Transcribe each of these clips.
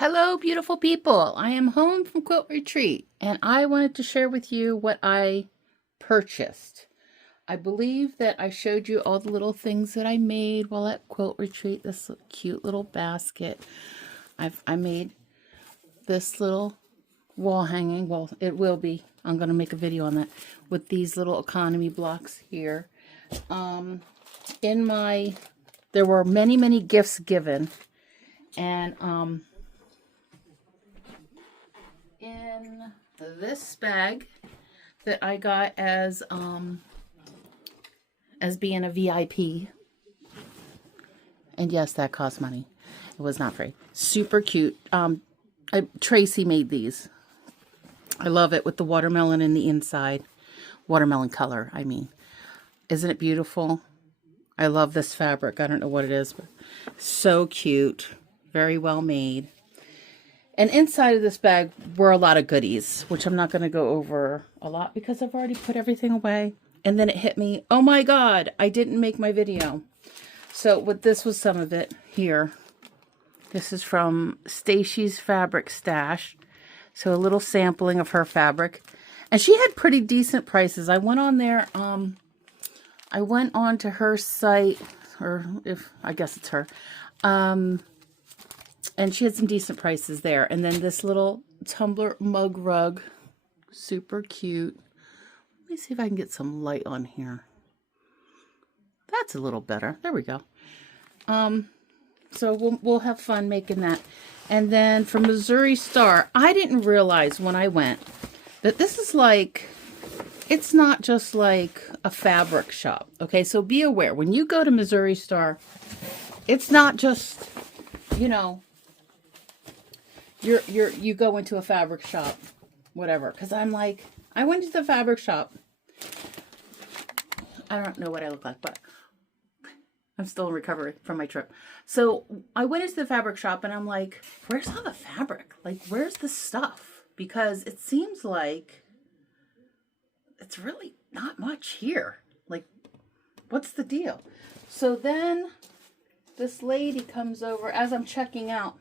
Hello, beautiful people. I am home from Quilt Retreat, and I wanted to share with you what I purchased. I believe that I showed you all the little things that I made while at Quilt Retreat. This cute little basket. I made this little wall hanging. Well, it will be. I'm going to make a video on that with these little economy blocks here. There were many, many gifts given, and in this bag that I got as being a VIP. And yes, that cost money. It was not free. Super cute. Tracy made these. I love it with the watermelon in the inside. Watermelon color, I mean. Isn't it beautiful? I love this fabric. I don't know what it is, but so cute. Very well made. And inside of this bag were a lot of goodies, which I'm not going to go over a lot because I've already put everything away. And then it hit me, oh my God, I didn't make my video. So this was some of it here. This is from Stacy's Fabric Stash. So a little sampling of her fabric. And she had pretty decent prices. I went on there, I went on to her site, I guess it's her. And she had some decent prices there. And then this little tumbler mug rug. Super cute. Let me see if I can get some light on here. That's a little better. There we go. So we'll have fun making that. And then from Missouri Star, I didn't realize when I went that this is like, it's not just like a fabric shop. Okay, so be aware. When you go to Missouri Star, it's not just, you know, you go into a fabric shop, whatever. Because I'm like, I went to the fabric shop. I don't know what I look like, but I'm still in recovery from my trip. So I went into the fabric shop and I'm like, where's all the fabric? Like, where's the stuff? Because it seems like it's really not much here. Like, what's the deal? So then this lady comes over as I'm checking out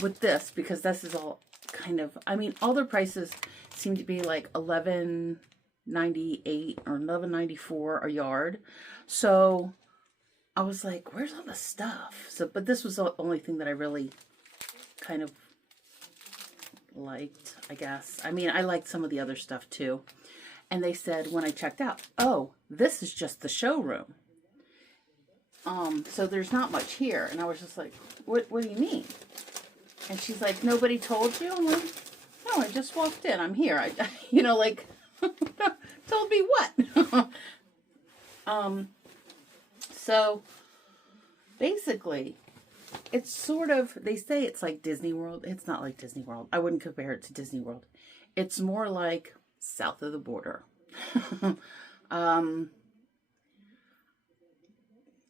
with this, because this is all kind of, I mean, all their prices seem to be like $11.98 or $11.94 a yard. So I was like, where's all the stuff? So, but this was the only thing that I really kind of liked, I guess. I mean, I liked some of the other stuff too. And they said when I checked out, oh, this is just the showroom. So there's not much here. And I was just like, what do you mean? And she's like, nobody told you? I'm like, no, I just walked in. I'm here. You know, like, told me what? So basically, it's sort of, they say it's like Disney World. It's not like Disney World. I wouldn't compare it to Disney World. It's more like south of the border.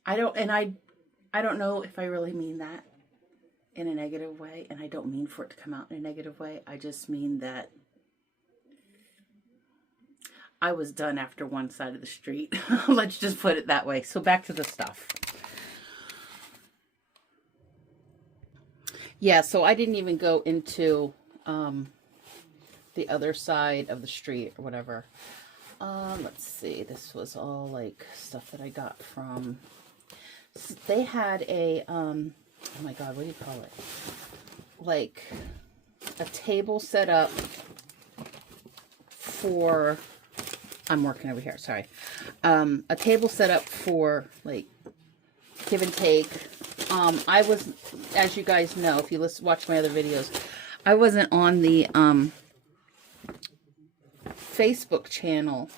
I don't know if I really mean that in a negative way, and I don't mean for it to come out in a negative way. I just mean that I was done after one side of the street. Let's just put it that way. So back to the stuff. Yeah, so I didn't even go into the other side of the street or whatever. Let's see. This was all like stuff that I got from, they had a oh my God, what do you call it? Like a table set up for, I'm working over here, sorry. A table set up for like give and take. I was, as you guys know, if you watch my other videos, I wasn't on the Facebook channel.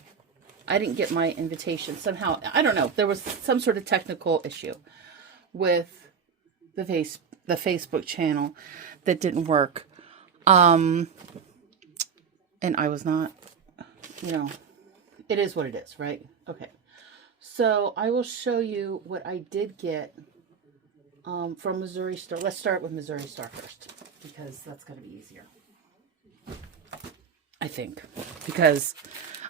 I didn't get my invitation somehow. I don't know. There was some sort of technical issue with the Facebook channel that didn't work. And I was not, you know, it is what it is, right? Okay. So I will show you what I did get from Missouri Star. Let's start with Missouri Star first, because that's going to be easier, I think. Because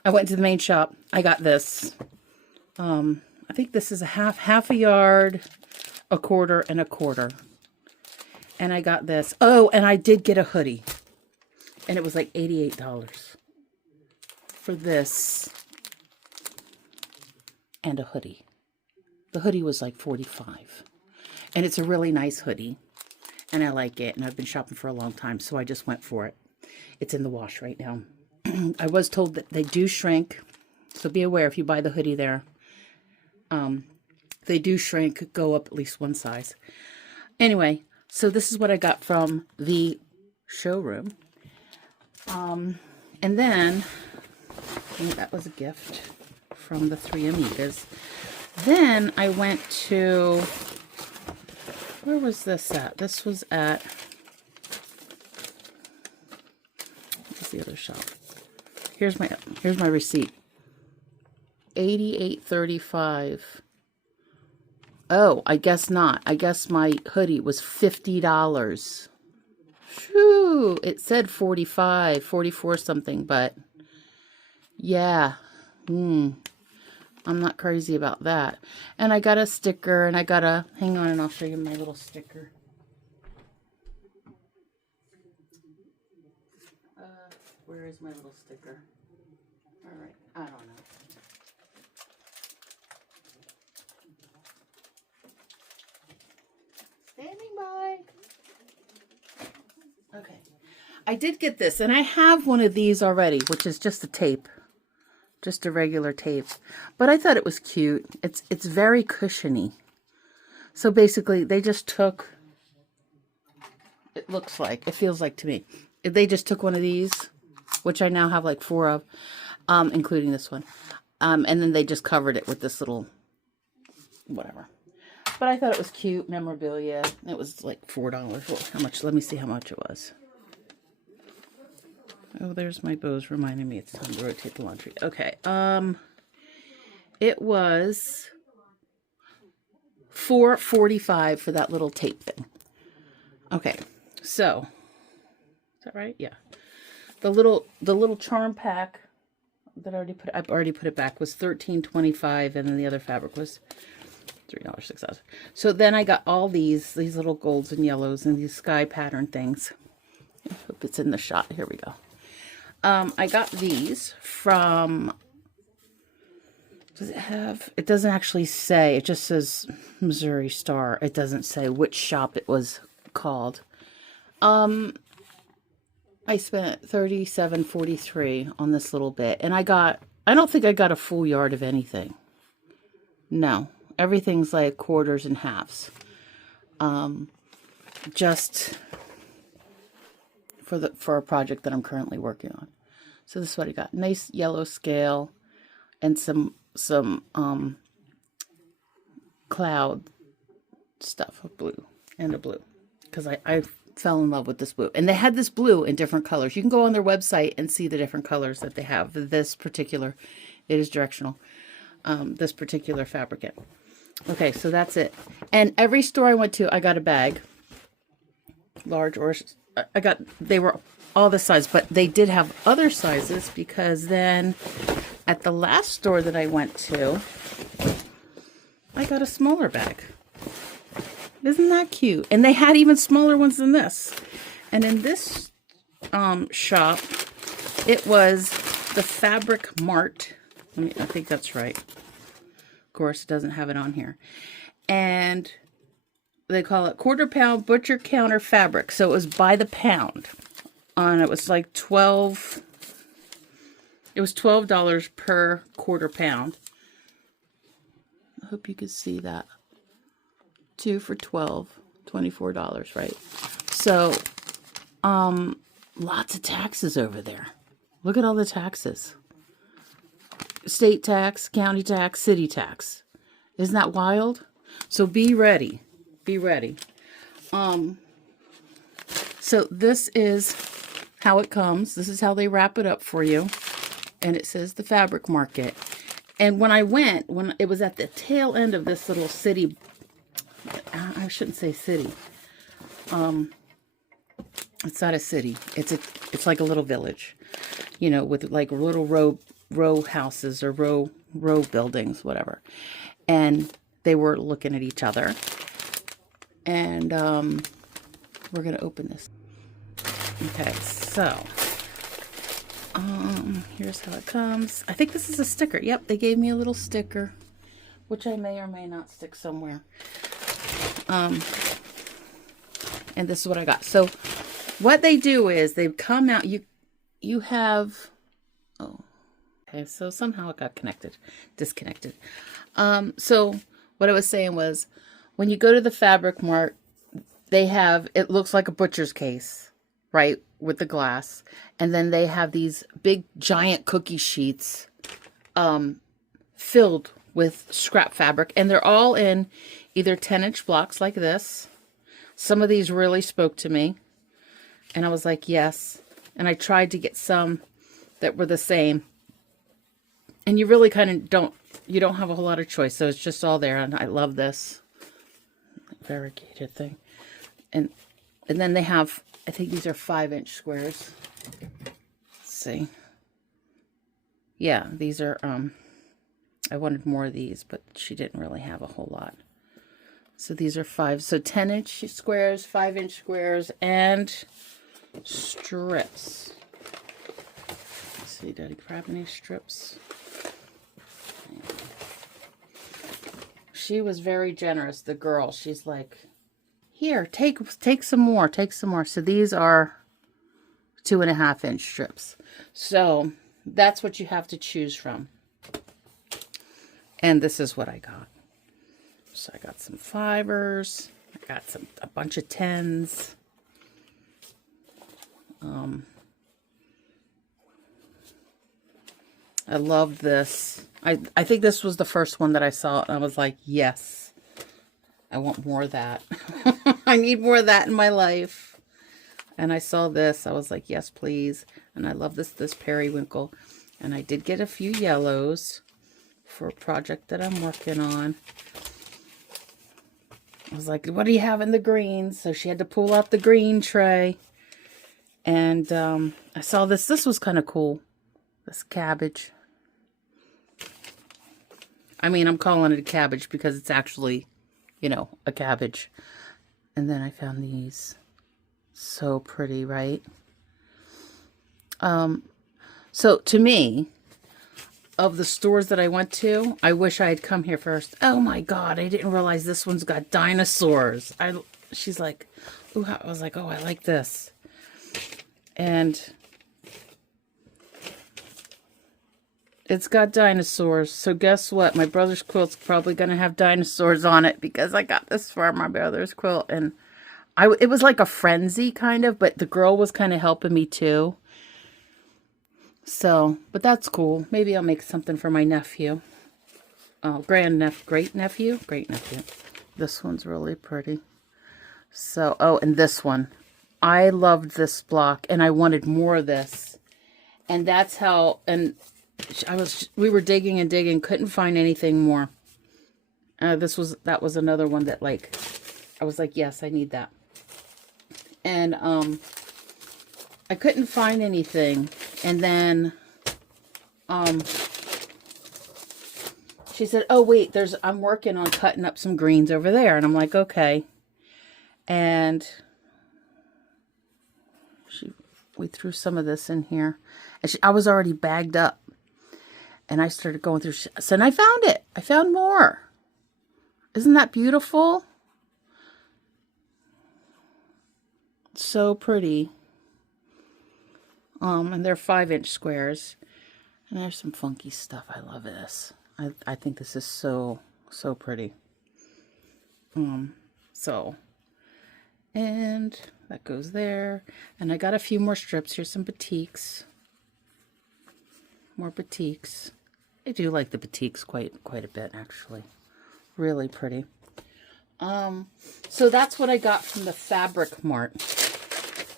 I went to the main shop. I got this. I think this is a half a yard, a quarter, and a quarter. And I got this. Oh, and I did get a hoodie. And it was like $88 for this and a hoodie. The hoodie was like $45. And it's a really nice hoodie. And I like it. And I've been shopping for a long time. So I just went for it. It's in the wash right now. I was told that they do shrink. So be aware if you buy the hoodie there. They do shrink. Go up at least one size. Anyway. So this is what I got from the showroom. And then, I think that was a gift from the three amigas. Then I went to, where was this at? This was at, what's the other shop? Here's my receipt. $88.35. Oh, I guess not. I guess my hoodie was $50. Shoo! It said 45, 44 something, but yeah. I'm not crazy about that. And I got a sticker, and I got a, hang on and I'll show you my little sticker. Where is my little sticker? All right, I don't know. Standing by. Okay. I did get this, and I have one of these already, which is just a tape. Just a regular tape. But I thought it was cute. It's very cushiony. So basically, they just took, it feels like to me, they just took one of these, which I now have like 4 of, including this one. And then they just covered it with this little, whatever. But I thought it was cute, memorabilia. It was like $4. Well, how much? Let me see how much it was. Oh, there's my bows reminding me it's time to rotate the laundry. Okay. It was $4.45 for that little tape thing. Okay. So, is that right? Yeah. The little charm pack that I've already put it back was $13.25, and then the other fabric was $3.06. So then I got all these little golds and yellows and these sky pattern things. I hope it's in the shot. Here we go. I got these from, does it have, it doesn't actually say, it just says Missouri Star. It doesn't say which shop it was called. I spent $37.43 on this little bit, and I don't think I got a full yard of anything. No. Everything's like quarters and halves. Just for a project that I'm currently working on. So this is what I got. Nice yellow scale and some cloud stuff of blue and a blue. Because I fell in love with this blue. And they had this blue in different colors. You can go on their website and see the different colors that they have. This particular, it is directional. This particular fabric. Okay, so that's it. And every store I went to, I got a bag. Large or, they were all the size, but they did have other sizes, because then at the last store that I went to, I got a smaller bag. Isn't that cute? And they had even smaller ones than this. And in this shop, it was the fabric Mart. I think that's right. Of course, it doesn't have it on here. And they call it quarter-pound butcher counter fabric. So it was by the pound. And it was like $12 per quarter pound. I hope you could see that. 2 for $12, $24, right? So, lots of taxes over there. Look at all the taxes. State tax, county tax, city tax. Isn't that wild? So be ready. Be ready. So this is how it comes. This is how they wrap it up for you. And it says the fabric market. And when I went, when it was at the tail end of this little city, I shouldn't say city. It's not a city. It's like a little village, you know, with like little row houses or row buildings, whatever. And they were looking at each other. And we're going to open this. Okay, so here's how it comes. I think this is a sticker. Yep, they gave me a little sticker, which I may or may not stick somewhere. And this is what I got. So what they do is they come out, you have, oh, okay, so somehow it got disconnected. So what I was saying was, when you go to the Fabric Mart, they have, it looks like a butcher's case, right, with the glass. And then they have these big giant cookie sheets filled with scrap fabric. And they're all in either 10-inch blocks like this. Some of these really spoke to me. And I was like, yes. And I tried to get some that were the same. And you really kind of you don't have a whole lot of choice. So it's just all there. And I love this variegated thing. And then they have, I think these are 5-inch squares. Let's see. Yeah, these are, I wanted more of these, but she didn't really have a whole lot. So these are 10-inch squares, 5-inch squares, and strips. Let's see, did I grab any strips? She was very generous, the girl. She's like, here, take some more, take some more. So these are 2.5-inch strips. So that's what you have to choose from. And this is what I got. So I got some fibers. I got a bunch of 10s. I love this. I think this was the first one that I saw, and I was like, yes, I want more of that. I need more of that in my life. And I saw this. I was like, yes, please. And I love this periwinkle. And I did get a few yellows for a project that I'm working on. I was like, what do you have in the greens? So she had to pull out the green tray. And I saw this. This was kind of cool. This cabbage. I mean, I'm calling it a cabbage because it's actually, you know, a cabbage. And then I found these. So pretty, right? So to me, of the stores that I went to, I wish I had come here first. Oh my God, I didn't realize this one's got dinosaurs. She's like, ooh, I was like, oh, I like this. And it's got dinosaurs. So guess what? My brother's quilt's probably going to have dinosaurs on it because I got this for my brother's quilt. And it was like a frenzy kind of, but the girl was kind of helping me too. So, but that's cool. Maybe I'll make something for my nephew. Great nephew. This one's really pretty. So, oh, and this one. I loved this block and I wanted more of this. And that's how, and we were digging and digging, couldn't find anything more. That was another one that like, I was like, yes, I need that. And, I couldn't find anything. And then, she said, oh wait, I'm working on cutting up some greens over there. And I'm like, okay. And we threw some of this in here. And I was already bagged up. And I started going through, and I found it. I found more. Isn't that beautiful? So pretty. And they're 5-inch squares. And there's some funky stuff. I love this. I think this is so pretty. And that goes there. And I got a few more strips. Here's some batiks. More batiks. I do like the batiks quite a bit, actually. Really pretty. So that's what I got from the Fabric Mart.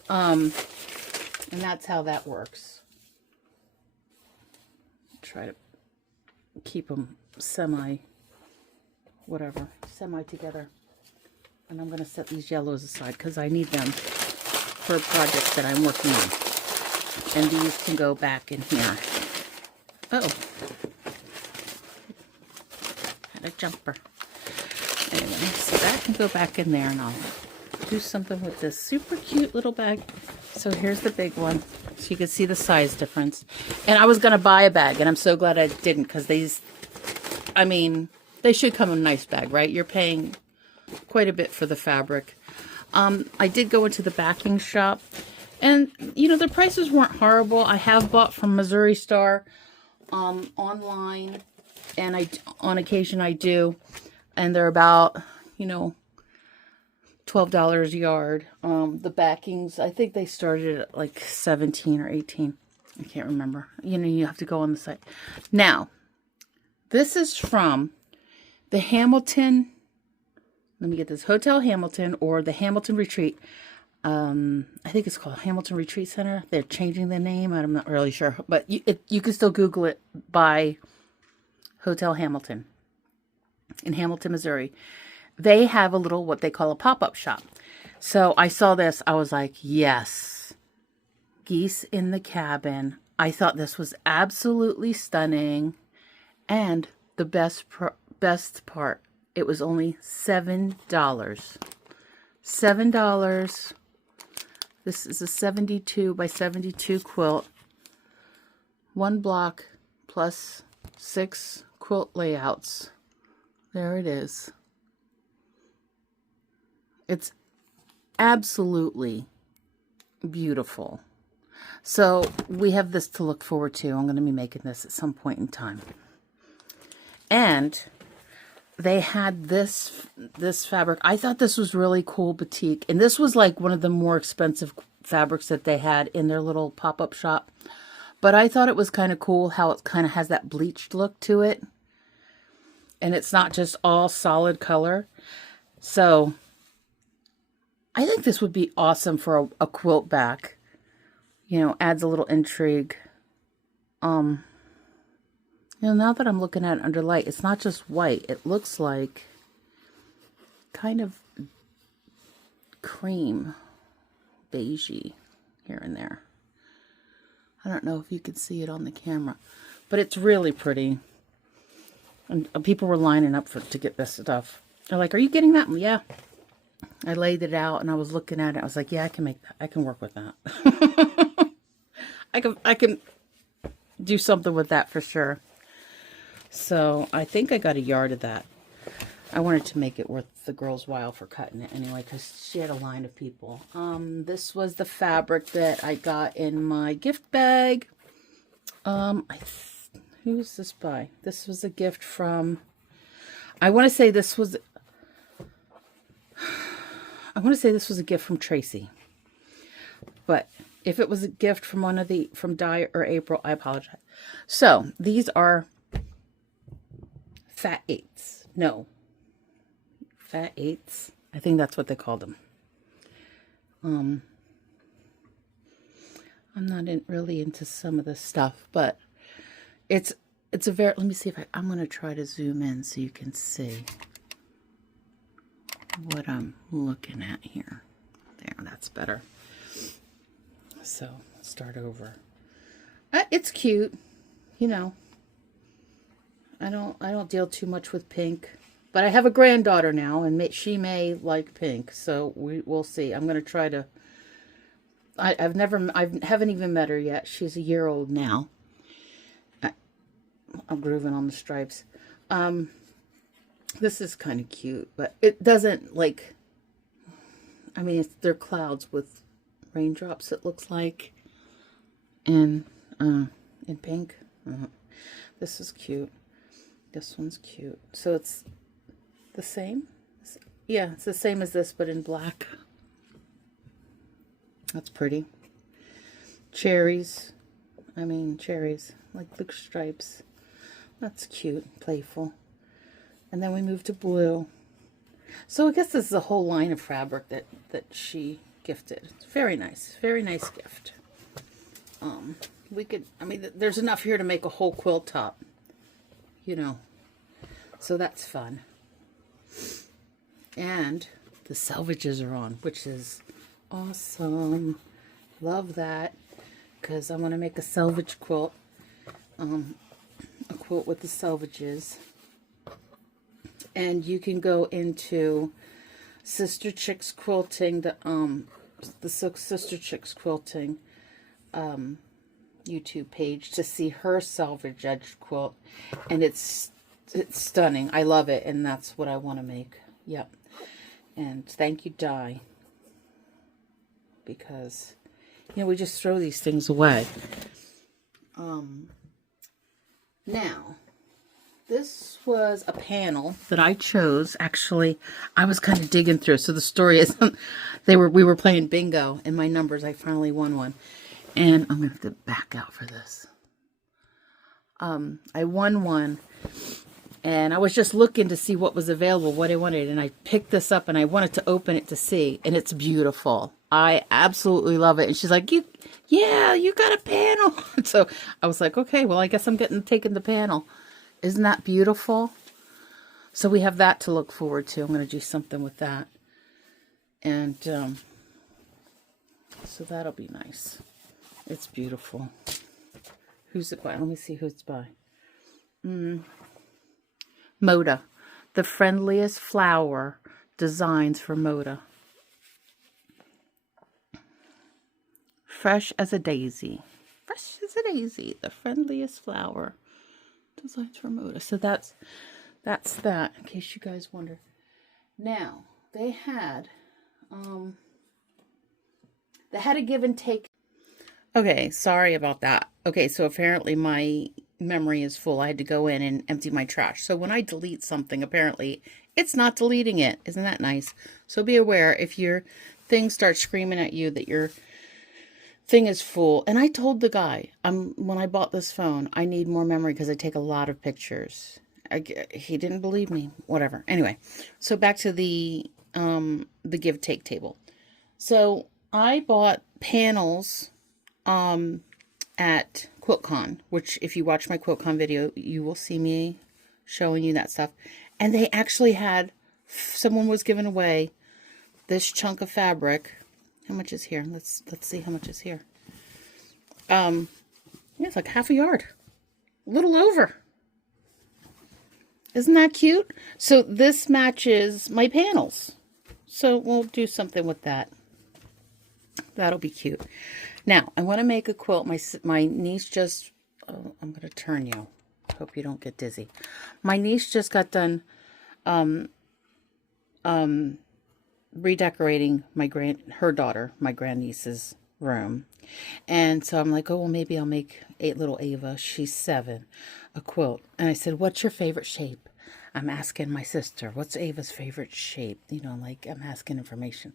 And that's how that works. Try to keep them semi together. And I'm going to set these yellows aside because I need them for a project that I'm working on. And these can go back in here. Oh. Had a jumper. Anyway, so that can go back in there and I'll do something with this super cute little bag. So here's the big one. So you can see the size difference. And I was going to buy a bag, and I'm so glad I didn't, because these, I mean, they should come in a nice bag, right? You're paying quite a bit for the fabric. I did go into the backing shop, and, you know, the prices weren't horrible. I have bought from Missouri Star online, and on occasion I do. And they're about, you know, $12 a yard. The backings, I think they started at like 17 or 18. I can't remember. You know, you have to go on the site. Now, this is from the Hamilton, let me get this, Hotel Hamilton, or the Hamilton Retreat. I think it's called Hamilton Retreat Center. They're changing the name. I'm not really sure. But you can still Google it by Hotel Hamilton in Hamilton, Missouri. They have a little, what they call a pop-up shop. So I saw this. I was like, yes. Geese in the cabin. I thought this was absolutely stunning. And the best part, it was only $7. $7. This is a 72 by 72 quilt. 1 block plus 6 quilt layouts. There it is. It's absolutely beautiful. So we have this to look forward to. I'm going to be making this at some point in time. And they had this fabric. I thought this was really cool, batik. And this was like one of the more expensive fabrics that they had in their little pop-up shop. But I thought it was kind of cool how it kind of has that bleached look to it. And it's not just all solid color. So I think this would be awesome for a quilt back. You know, adds a little intrigue. You know, now that I'm looking at it under light, it's not just white. It looks like kind of cream, beigey here and there. I don't know if you can see it on the camera, but it's really pretty. And people were lining up to get this stuff. They're like, "Are you getting that?" Yeah. I laid it out and I was looking at it. I was like, "Yeah, I can make that. I can work with that. I can do something with that for sure." So I think I got a yard of that. I wanted to make it worth the girl's while for cutting it anyway, because she had a line of people. This was the fabric that I got in my gift bag. Who's this by? This was a gift from, I want to say this was a gift from Tracy. But if it was a gift from from Di or April, I apologize. So these are fat eights. No. Fat eights. I think that's what they called them. I'm not really into some of this stuff, but it's a very, let me see if I'm going to try to zoom in so you can see what I'm looking at here. There, that's better. So, let's start over. It's cute, you know. I don't deal too much with pink, but I have a granddaughter now, and she may like pink, so we'll see. I'm going to try to. I haven't even met her yet. She's a year old now. I'm grooving on the stripes. This is kind of cute, but it doesn't like. I mean, they're clouds with raindrops. It looks like, and in pink. This is cute. This one's cute. So it's the same. Yeah, it's the same as this, but in black. That's pretty. Cherries. I mean, cherries. Like the stripes. That's cute. Playful. And then we move to blue. So I guess this is a whole line of fabric that she gifted. It's very nice. Very nice gift. There's enough here to make a whole quilt top. You know. So that's fun. And the selvages are on, which is awesome. Love that. Because I want to make a selvage quilt. A quilt with the selvages. And you can go into Sister Chicks Quilting, the Sister Chicks Quilting YouTube page to see her salvage edged quilt, and it's stunning. I love it, and that's what I want to make. Yep. And thank you, Di, because we just throw these things away. Now, this was a panel that I chose. Actually, I was kind of digging through. So the story is, we were playing bingo, and my numbers, I finally won one. And I'm going to have to back out for this. I won one, and I was just looking to see what was available, what I wanted. And I picked this up, and I wanted to open it to see. And it's beautiful. I absolutely love it. And she's like, yeah, you got a panel. So I was like, okay, well, I guess I'm taking the panel. Isn't that beautiful? So we have that to look forward to. I'm going to do something with that. And so that'll be nice. It's beautiful. Who's it by? Let me see who it's by. Moda. The Friendliest Flower Designs for Moda. Fresh as a daisy. Fresh as a daisy. The Friendliest Flower Designs for Moda. So that's that, in case you guys wonder. Now, they had a give and take. Okay, sorry about that. Okay, so apparently my memory is full. I had to go in and empty my trash. So when I delete something, apparently it's not deleting it. Isn't that nice? So be aware if your thing starts screaming at you that your thing is full. And I told the guy, when I bought this phone, I need more memory because I take a lot of pictures. He didn't believe me. Whatever. Anyway, so back to the give-take table. So I bought panels at QuiltCon, which if you watch my QuiltCon video, you will see me showing you that stuff. And they actually had, someone was giving away this chunk of fabric. How much is here? Let's see how much is here. Yeah, it's like half a yard. A little over. Isn't that cute? So this matches my panels. So we'll do something with that. That'll be cute. Now, I want to make a quilt. My niece just... Oh, I'm going to turn you. Hope you don't get dizzy. My niece just got done redecorating her daughter, my grandniece's room. And so I'm like, oh, well, maybe I'll make little Ava, she's 7, a quilt. And I said, what's your favorite shape? I'm asking my sister, what's Ava's favorite shape? Like I'm asking information.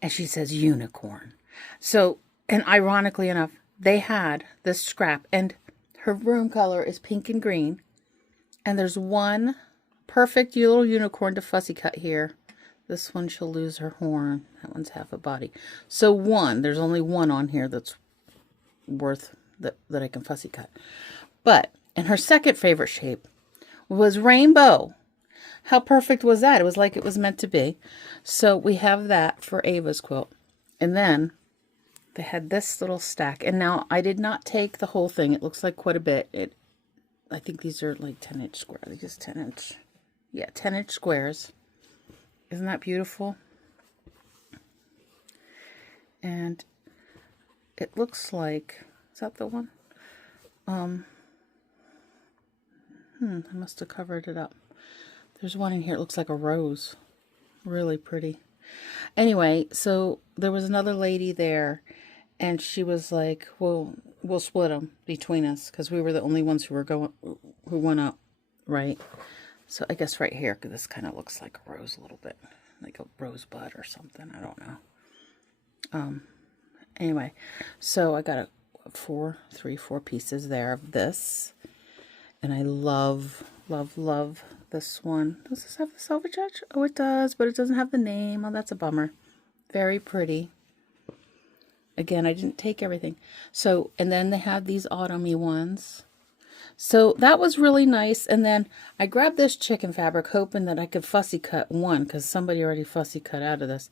And she says unicorn. So, and ironically enough, they had this scrap, and her room color is pink and green. And there's one perfect little unicorn to fussy cut here. This one, she'll lose her horn. That one's half a body. So there's only one on here that's worth that I can fussy cut. But, and her second favorite shape was rainbow. How perfect was that? It was like it was meant to be. So we have that for Ava's quilt. And then they had this little stack. And now I did not take the whole thing. It looks like quite a bit. I think these are like 10-inch squares. I think it's 10-inch. Yeah, 10-inch squares. Isn't that beautiful? And it looks like, is that the one? I must have covered it up. There's one in here. It looks like a rose. Really pretty. Anyway, so there was another lady there, and she was like, well, we'll split them between us because we were the only ones who went up, right? So I guess right here, because this kind of looks like a rose a little bit, like a rosebud or something. I don't know. Anyway, so I got four pieces there of this. And I love, love, love this one. Does this have the salvage edge? Oh, it does, but it doesn't have the name. Oh, that's a bummer. Very pretty. Again, I didn't take everything. So, and then they have these autumny ones. So that was really nice. And then I grabbed this chicken fabric hoping that I could fussy cut one because somebody already fussy cut out of this.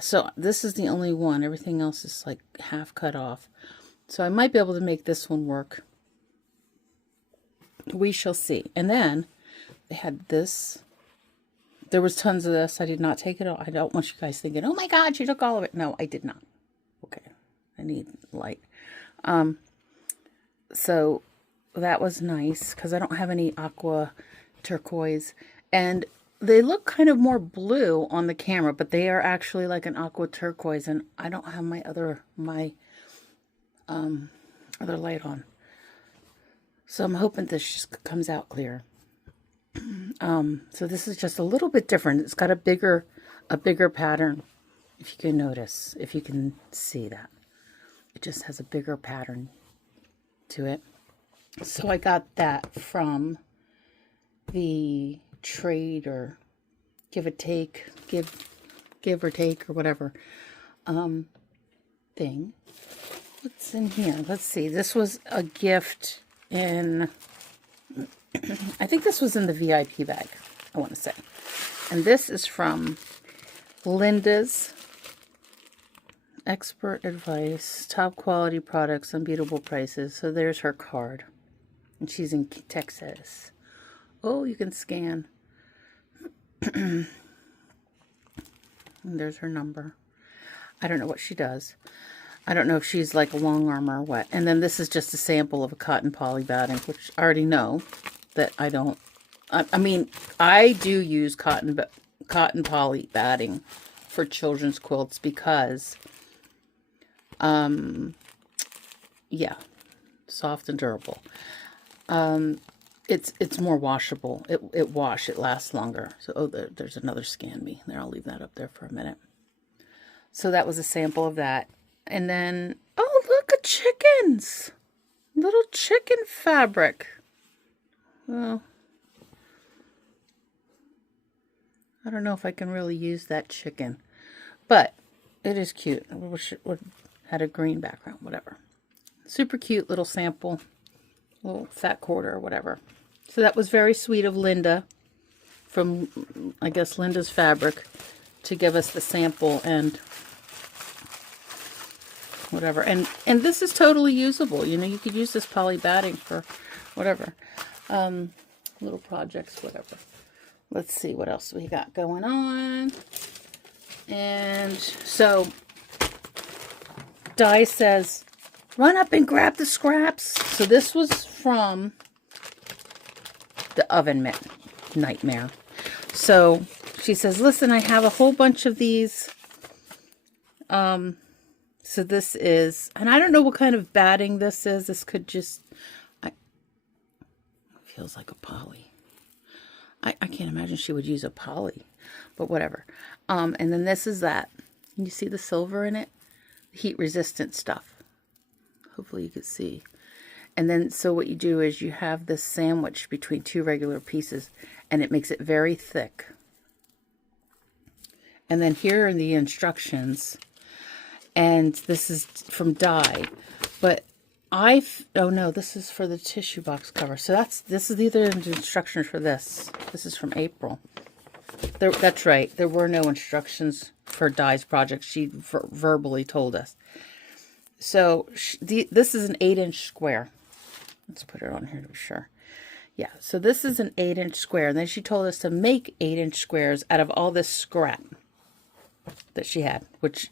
So this is the only one. Everything else is like half cut off. So I might be able to make this one work. We shall see. And then they had this There was tons of this. I did not take it all. I don't want you guys thinking, oh my God, she took all of it. No, I did not. Okay. I need light. So that was nice because I don't have any aqua turquoise. And they look kind of more blue on the camera, but they are actually like an aqua turquoise. And I don't have my other light on. So I'm hoping this just comes out clear. So this is just a little bit different. It's got a bigger pattern, if you can notice, if you can see that. It just has a bigger pattern to it. So I got that from the trade or give or take or whatever thing. What's in here? Let's see. This was a gift in, I think this was in the VIP bag, I want to say. And this is from Linda's Expert Advice, Top Quality Products, Unbeatable Prices. So there's her card. And she's in Texas. Oh, you can scan. And there's her number. I don't know what she does. I don't know if she's like a long arm or what. And then this is just a sample of a cotton poly batting, which I already know that I don't. I mean, I do use cotton poly batting for children's quilts because, yeah, soft and durable. It's more washable. It lasts longer. So, oh, there's another Scan Me. There, I'll leave that up there for a minute. So that was a sample of that. And then, oh, look at chickens. Little chicken fabric. Well, I don't know if I can really use that chicken. But it is cute. I wish it had a green background, whatever. Super cute little sample. Little fat quarter or whatever. So that was very sweet of Linda from, I guess, Linda's Fabric to give us the sample and whatever. And this is totally usable. You know, you could use this poly batting for whatever. Little projects, whatever. Let's see what else we got going on. And so Di says, run up and grab the scraps. So this was from the Oven Nightmare. So she says, listen, I have a whole bunch of these. So this is, and I don't know what kind of batting this is. This could just, feels like a poly. I can't imagine she would use a poly, but whatever. And then this is that. Can you see the silver in it? Heat resistant stuff. Hopefully you can see. And then, so what you do is you have this sandwich between two regular pieces, and it makes it very thick. And then here are the instructions. And this is from Di. But oh no, this is for the tissue box cover. So this is either the instructions for this. This is from April. That's right. There were no instructions for Di's project. She verbally told us. So this is an 8-inch square. Let's put it on here to be sure. Yeah, so this is an 8-inch square. And then she told us to make 8-inch squares out of all this scrap that she had, which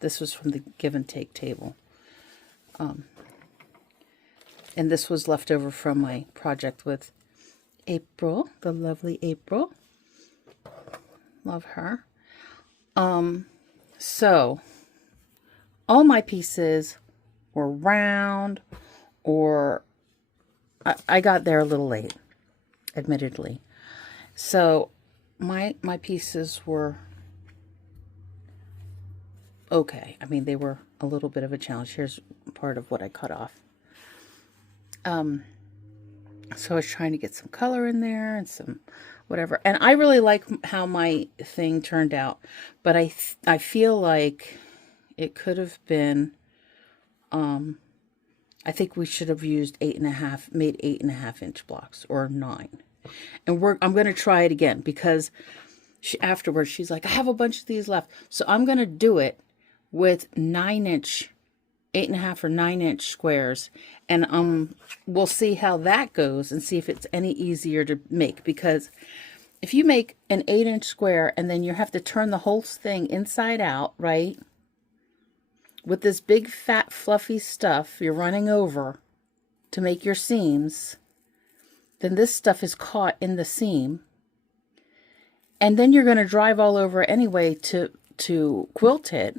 this was from the give and take table. And this was left over from my project with April, the lovely April. Love her. So all my pieces were round, or I got there a little late, admittedly. So my pieces were okay. I mean, they were a little bit of a challenge. Here's part of what I cut off. So I was trying to get some color in there and some whatever. And I really like how my thing turned out. But I feel like it could have been, I think we should have used 8.5, made 8.5-inch blocks or 9. And I'm going to try it again because afterwards she's like, I have a bunch of these left. So I'm going to do it with 9-inch, 8.5 or 9-inch squares. And we'll see how that goes and see if it's any easier to make, because if you make an 8-inch square and then you have to turn the whole thing inside out, right? With this big fat fluffy stuff you're running over to make your seams, then this stuff is caught in the seam. And then you're going to drive all over anyway to quilt it.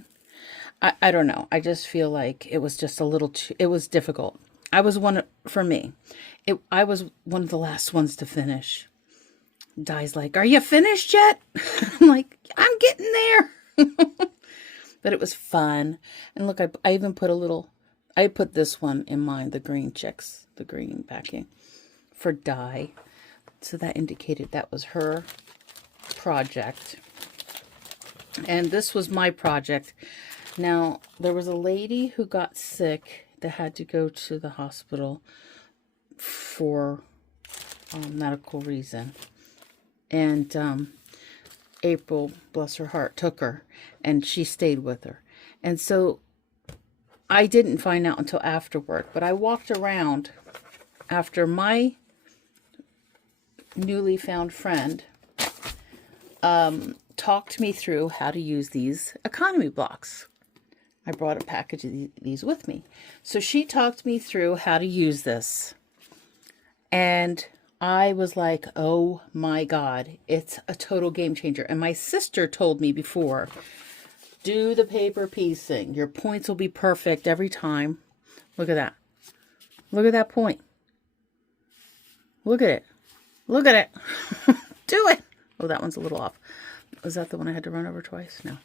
I don't know. I just feel like it was just a little too, it was difficult. I was for me, I was one of the last ones to finish. Di's like, are you finished yet? I'm like, I'm getting there. But it was fun. And look, I even put I put this one in mine, the green checks, the green backing for Di. So that indicated that was her project. And this was my project. Now, there was a lady who got sick that had to go to the hospital for medical reason. And April, bless her heart, took her. And she stayed with her. And so I didn't find out until afterward. But I walked around after my newly found friend talked me through how to use these economy blocks. I brought a package of these with me. So she talked me through how to use this. And I was like, oh my God, it's a total game changer. And my sister told me before, do the paper piecing. Your points will be perfect every time. Look at that. Look at that point. Look at it. Look at it. Do it. Oh, that one's a little off. Was that the one I had to run over twice? No.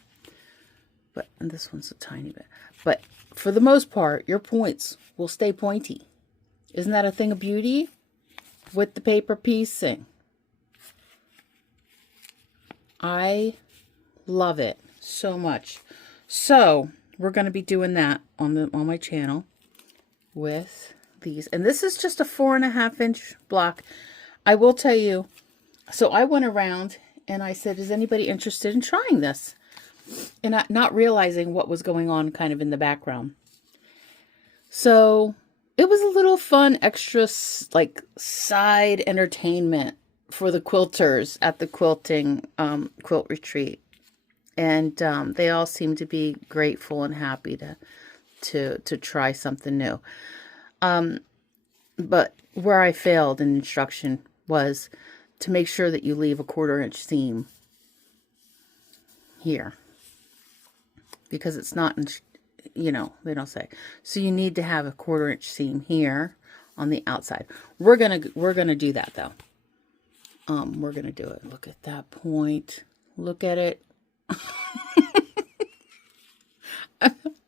And this one's a tiny bit. But for the most part, your points will stay pointy. Isn't that a thing of beauty? With the paper piecing. I love it so much. So we're going to be doing that on my channel with these. And this is just a 4.5-inch block. I will tell you, so I went around and I said, is anybody interested in trying this? And not realizing what was going on kind of in the background. So it was a little fun, extra like side entertainment for the quilters at the quilting quilt retreat. And they all seemed to be grateful and happy to try something new. But where I failed in instruction was to make sure that you leave a 1/4-inch seam here. Because it's not, you know, they don't say. So you need to have a 1/4-inch seam here on the outside. We're gonna do that though. We're gonna do it. Look at that point. Look at it.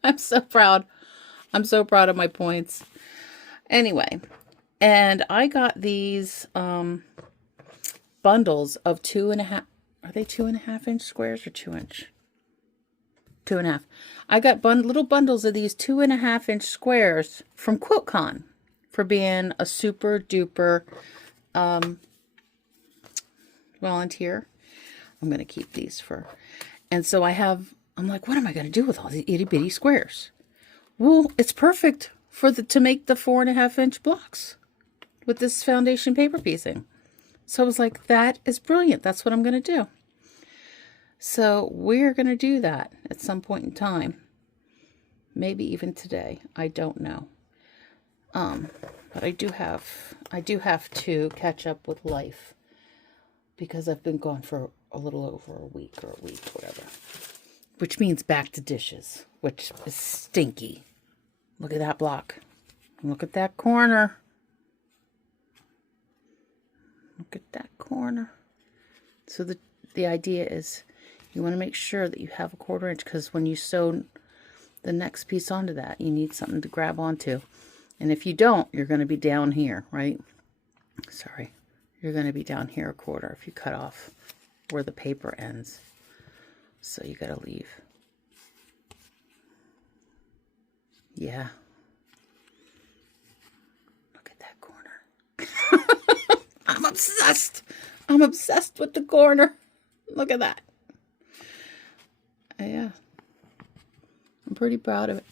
I'm so proud. I'm so proud of my points. Anyway, and I got these bundles of 2.5. Are they 2.5-inch squares or 2-inch? 2.5. I got little bundles of these 2.5-inch squares from QuiltCon for being a super duper volunteer. I'm going to keep these and so I'm like, what am I going to do with all these itty bitty squares? Well, it's perfect to make the 4.5-inch blocks with this foundation paper piecing. So I was like, that is brilliant. That's what I'm going to do. So we're going to do that at some point in time. Maybe even today. I don't know. But I do have to catch up with life because I've been gone for a little over a week, whatever. Which means back to dishes, which is stinky. Look at that block. Look at that corner. Look at that corner. So the idea is you want to make sure that you have a 1/4-inch, because when you sew the next piece onto that, you need something to grab onto. And if you don't, you're going to be down here, right? Sorry. You're going to be down here 1/4 if you cut off where the paper ends. So you got to leave. Yeah. Look at that corner. I'm obsessed. I'm obsessed with the corner. Look at that. Yeah. I'm pretty proud of it.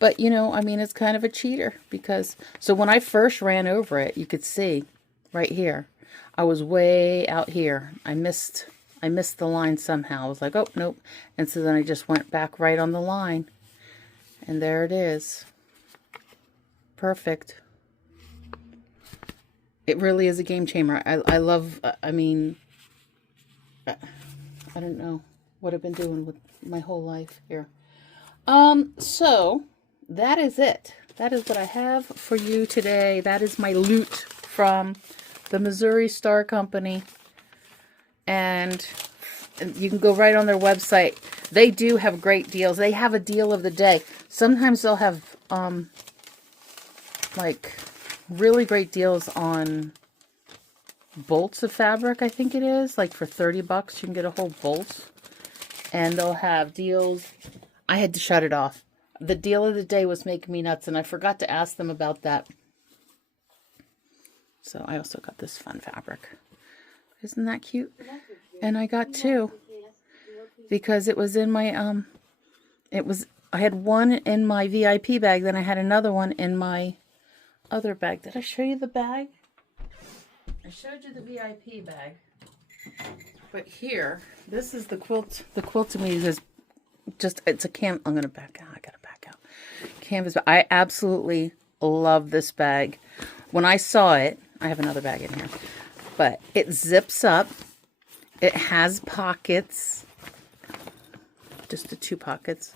But, you know, I mean, it's kind of a cheater because, so when I first ran over it, you could see right here, I was way out here. I missed the line somehow. I was like, oh, nope. And so then I just went back right on the line. And there it is. Perfect. It really is a game changer. I love, I mean, I don't know what I've been doing with my whole life here. So that is it. That is what I have for you today. That is my loot from the Missouri Star Company. And you can go right on their website. They do have great deals. They have a deal of the day. Sometimes they'll have, like, really great deals on bolts of fabric, I think it is. Like, for 30 bucks, you can get a whole bolt. And they'll have deals. I had to shut it off. The deal of the day was making me nuts, and I forgot to ask them about that. So I also got this fun fabric. Isn't that cute? And I got two because it was in my I had one in my VIP bag, then I had another one in my other bag. Did I show you the bag? I showed you the VIP bag. But here, this is the quilt. The quilt to me is just, it's a I'm going to back out. I got to back out. Canvas. I absolutely love this bag. When I saw it, I have another bag in here, but it zips up. It has pockets. Just the 2 pockets.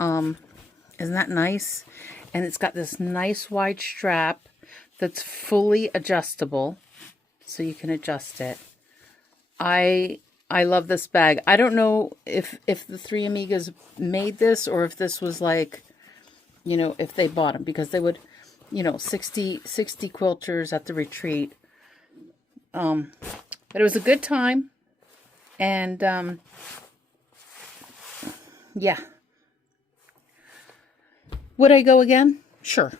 Isn't that nice? And it's got this nice wide strap that's fully adjustable, so you can adjust it. I love this bag. I don't know if the Three Amigas made this, or if this was like, you know, if they bought them, because they would, you know, 60 quilters at the retreat. But it was a good time, and yeah. Would I go again? Sure.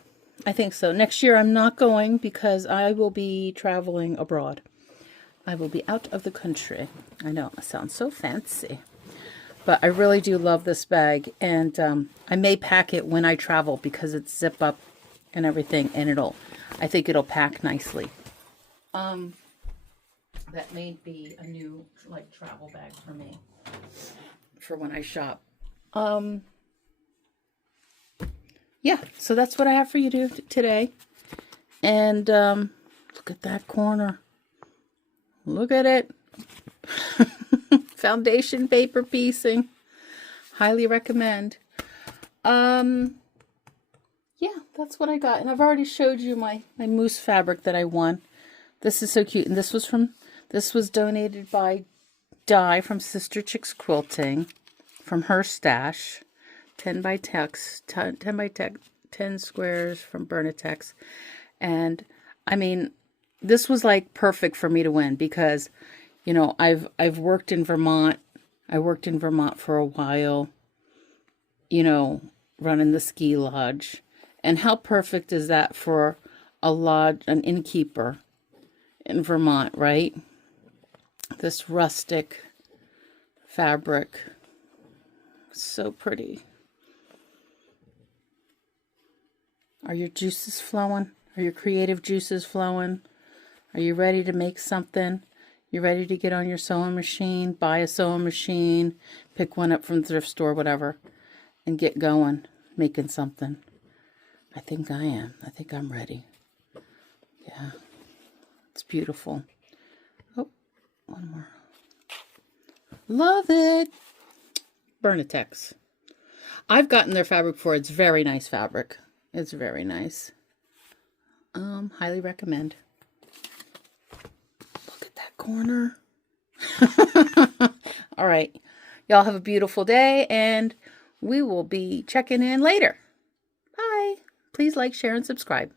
I think so. Next year I'm not going because I will be traveling abroad. I will be out of the country. I know, it sounds so fancy. But I really do love this bag. And I may pack it when I travel because it's zip up and everything. And I think it'll pack nicely. That may be a new, like, travel bag for me. For when I shop. Yeah, so that's what I have for you today. And look at that corner. Look at it. Foundation paper piecing. Highly recommend. Yeah, that's what I got. And I've already showed you my mousse fabric that I won. This is so cute. And this was donated by Di from Sister Chicks Quilting, from her stash. 10 by 10 squares from Bernitex. And I mean, this was like perfect for me to win because, you know, I've worked in Vermont. I worked in Vermont for a while, you know, running the ski lodge. And how perfect is that for a lodge, an innkeeper in Vermont, right? This rustic fabric. So pretty. Are your juices flowing? Are your creative juices flowing? Are you ready to make something? You ready to get on your sewing machine, buy a sewing machine, pick one up from the thrift store, whatever, and get going, making something? I think I am. I think I'm ready. Yeah. It's beautiful. Oh, one more. Love it. Bernitex. I've gotten their fabric before. It's very nice fabric. It's very nice. Highly recommend. Look at that corner. All right. Y'all have a beautiful day, and we will be checking in later. Bye. Please like, share, and subscribe.